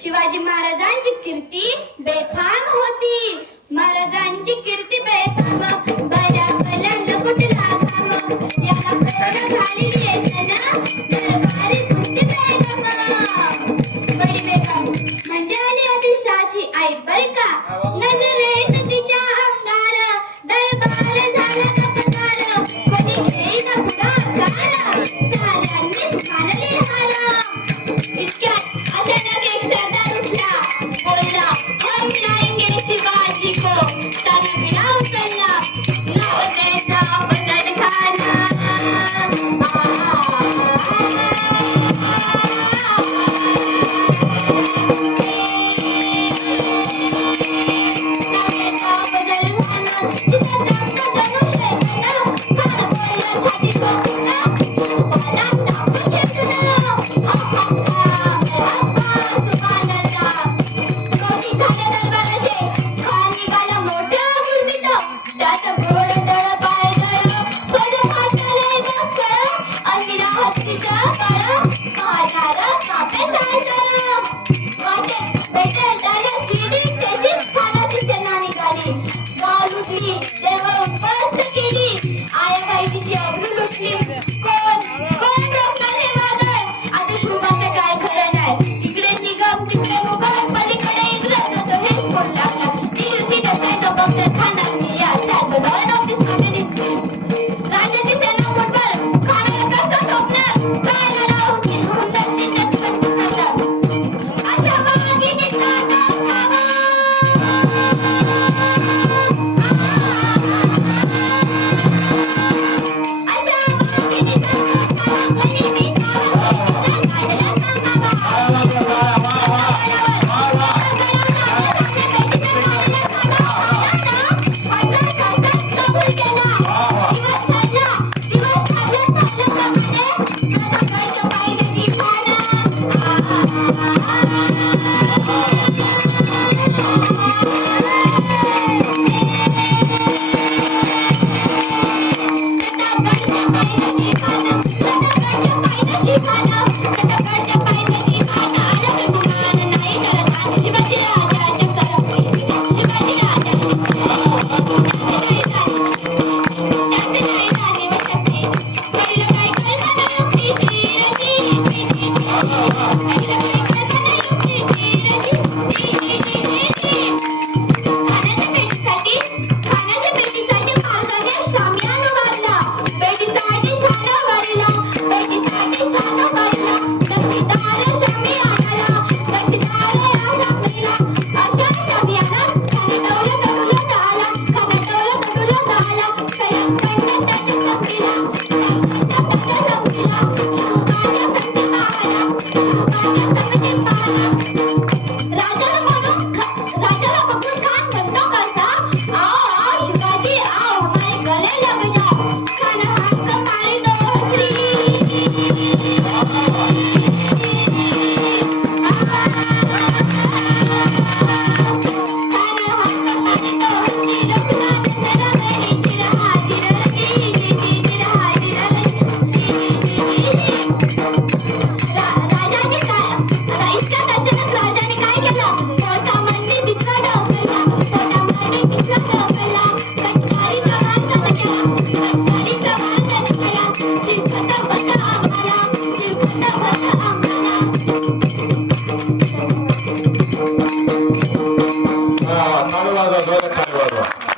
शिवाजी महाराजांची कीर्ती बेफाम होती. महाराजांची कीर्ती बेफाम, बला बला कुठला घाम, याला प्रेरणा झालेली आहे सना दरबारी कुस्ती बेगम. बडी बेगम म्हणजे आली आदिलशाची आई बर का. नजरेत तिच्या अंगार दरबार झाला सत्कार, कोणी घेईना पुढाकार, साऱ्यांनीच मानली हार. इतक्यात अचानक एक सरदार उठला, बोलला हम लाएंगे शिवाजी को. त्याने विडा उचलला, नाव त्याचा अफजल खान. चालू